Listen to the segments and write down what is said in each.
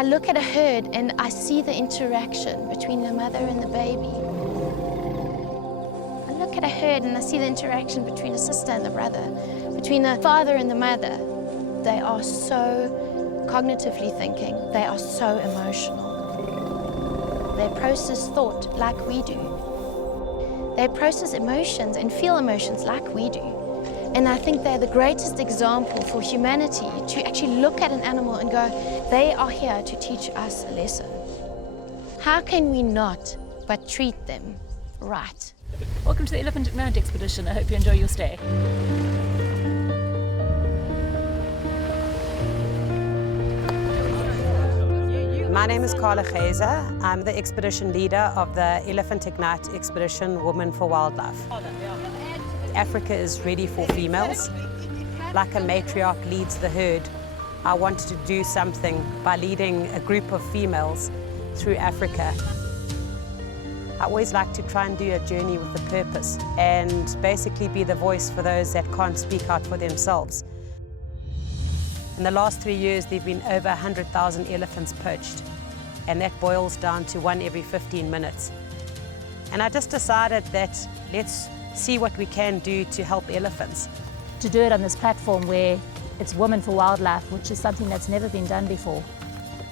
I look at a herd and I see the interaction between the mother and the baby. I look at a herd and I see the interaction between a sister and the brother, between the father and the mother. They are so cognitively thinking, they are so emotional. They process thought like we do. They process emotions and feel emotions like we do. And I think they're the greatest example for humanity to actually look at an animal and go, they are here to teach us a lesson. How can we not but treat them right? Welcome to the Elephant Ignite expedition. I hope you enjoy your stay. My name is Carla Geyser. I'm the expedition leader of the Elephant Ignite expedition Women for Wildlife. Africa is ready for females. Like a matriarch leads the herd, I wanted to do something by leading a group of females through Africa. I always like to try and do a journey with a purpose and basically be the voice for those that can't speak out for themselves. In the last 3 years, there have been over 100,000 elephants poached, and that boils down to 1 every 15 minutes. And I just decided that let's see what we can do to help elephants. To do it on this platform where it's Women for Wildlife, which is something that's never been done before.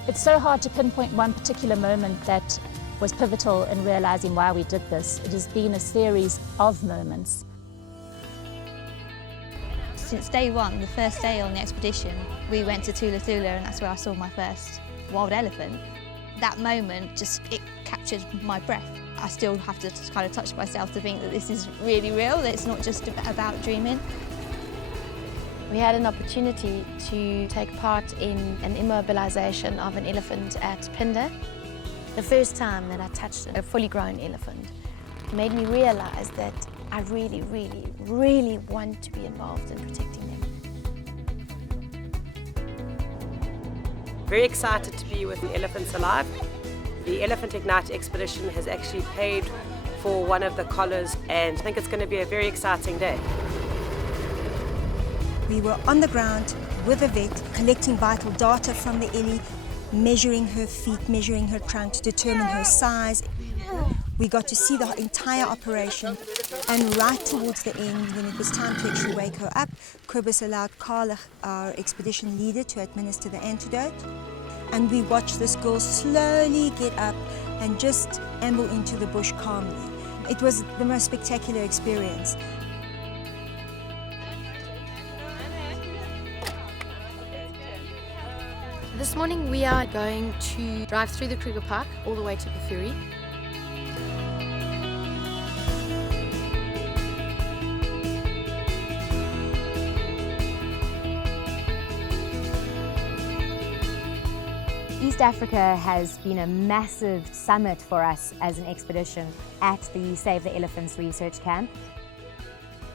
It's so hard to pinpoint one particular moment that was pivotal in realizing why we did this. It has been a series of moments. Since day one, the first day on the expedition, we went to Tula Tula, and that's where I saw my first wild elephant. That moment it captured my breath. I still have to kind of touch myself to think that this is really real, that it's not just about dreaming. We had an opportunity to take part in an immobilization of an elephant at Pinde. The first time that I touched a fully grown elephant made me realize that I really, really, really want to be involved in protecting them. Very excited to be with Elephants Alive. The Elephant Ignite expedition has actually paid for one of the collars, and I think it's going to be a very exciting day. We were on the ground with a vet, collecting vital data from the Ellie, measuring her feet, measuring her trunk to determine her size. We got to see the entire operation, and right towards the end, when it was time to actually wake her up, Cobus allowed Carla, our expedition leader, to administer the antidote. And we watched this girl slowly get up and just amble into the bush calmly. It was the most spectacular experience. This morning we are going to drive through the Kruger Park all the way to the ferry. East Africa has been a massive summit for us as an expedition at the Save the Elephants research camp.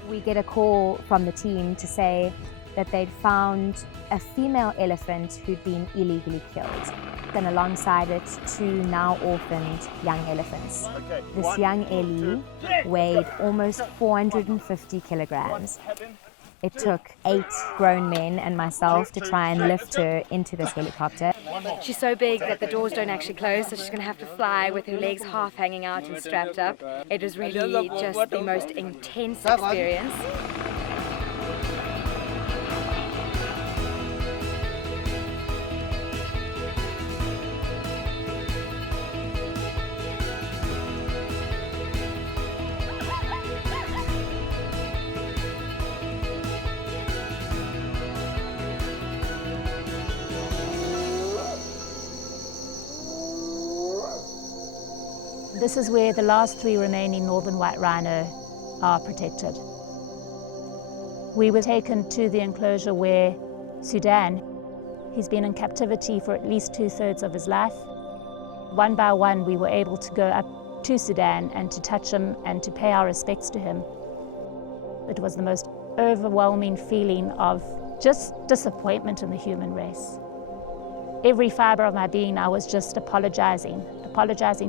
We get a call from the team to say that they'd found a female elephant who'd been illegally killed, and alongside it 2 now orphaned young elephants. This young Ellie weighed almost 450 kilograms. It took 8 grown men and myself to try and lift her into this helicopter. She's so big that the doors don't actually close, so she's going to have to fly with her legs half hanging out and strapped up. It was really just the most intense experience. This is where the last 3 remaining northern white rhino are protected. We were taken to the enclosure where Sudan, he's been in captivity for at least 2/3 of his life. One by one, we were able to go up to Sudan and to touch him and to pay our respects to him. It was the most overwhelming feeling of just disappointment in the human race. Every fiber of my being, I was just apologizing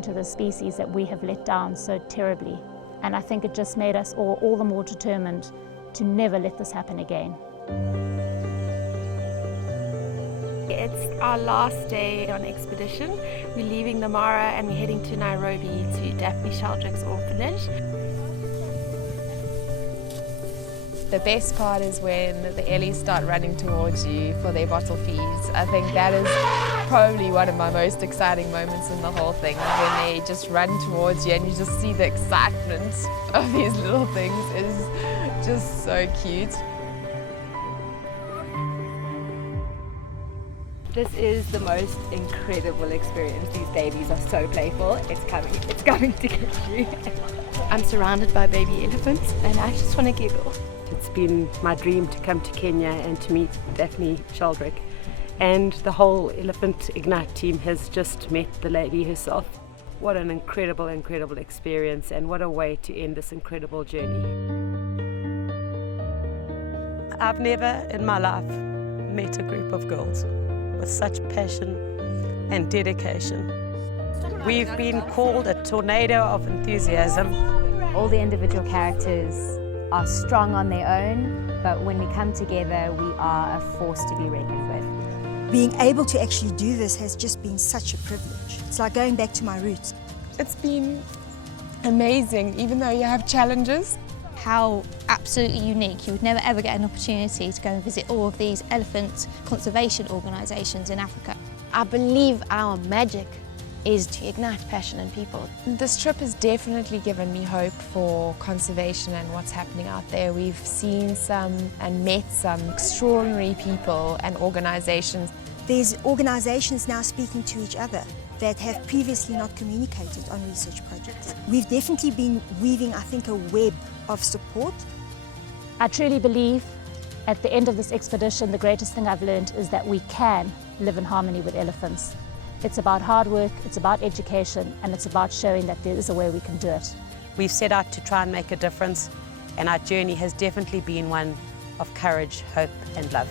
to the species that we have let down so terribly. And I think it just made us all the more determined to never let this happen again. It's our last day on expedition. We're leaving the Mara and we're heading to Nairobi to Daphne Sheldrick's orphanage. The best part is when the Ellies start running towards you for their bottle feeds. I think that is probably one of my most exciting moments in the whole thing, when they just run towards you and you just see the excitement of these little things. Is just so cute. This is the most incredible experience. These babies are so playful. It's coming to get you. I'm surrounded by baby elephants and I just want to giggle. It's been my dream to come to Kenya and to meet Daphne Sheldrick. And the whole Elephant Ignite team has just met the lady herself. What an incredible, incredible experience, and what a way to end this incredible journey. I've never in my life met a group of girls with such passion and dedication. We've been called a tornado of enthusiasm. All the individual characters are strong on their own, but when we come together, we are a force to be reckoned with. Being able to actually do this has just been such a privilege. It's like going back to my roots. It's been amazing, even though you have challenges. How absolutely unique. You would never ever get an opportunity to go and visit all of these elephant conservation organisations in Africa. I believe our magic is to ignite passion in people. This trip has definitely given me hope for conservation and what's happening out there. We've seen some and met some extraordinary people and organisations. There's organisations now speaking to each other that have previously not communicated on research projects. We've definitely been weaving, I think, a web of support. I truly believe at the end of this expedition, the greatest thing I've learned is that we can live in harmony with elephants. It's about hard work, it's about education, and it's about showing that there is a way we can do it. We've set out to try and make a difference, and our journey has definitely been one of courage, hope and love.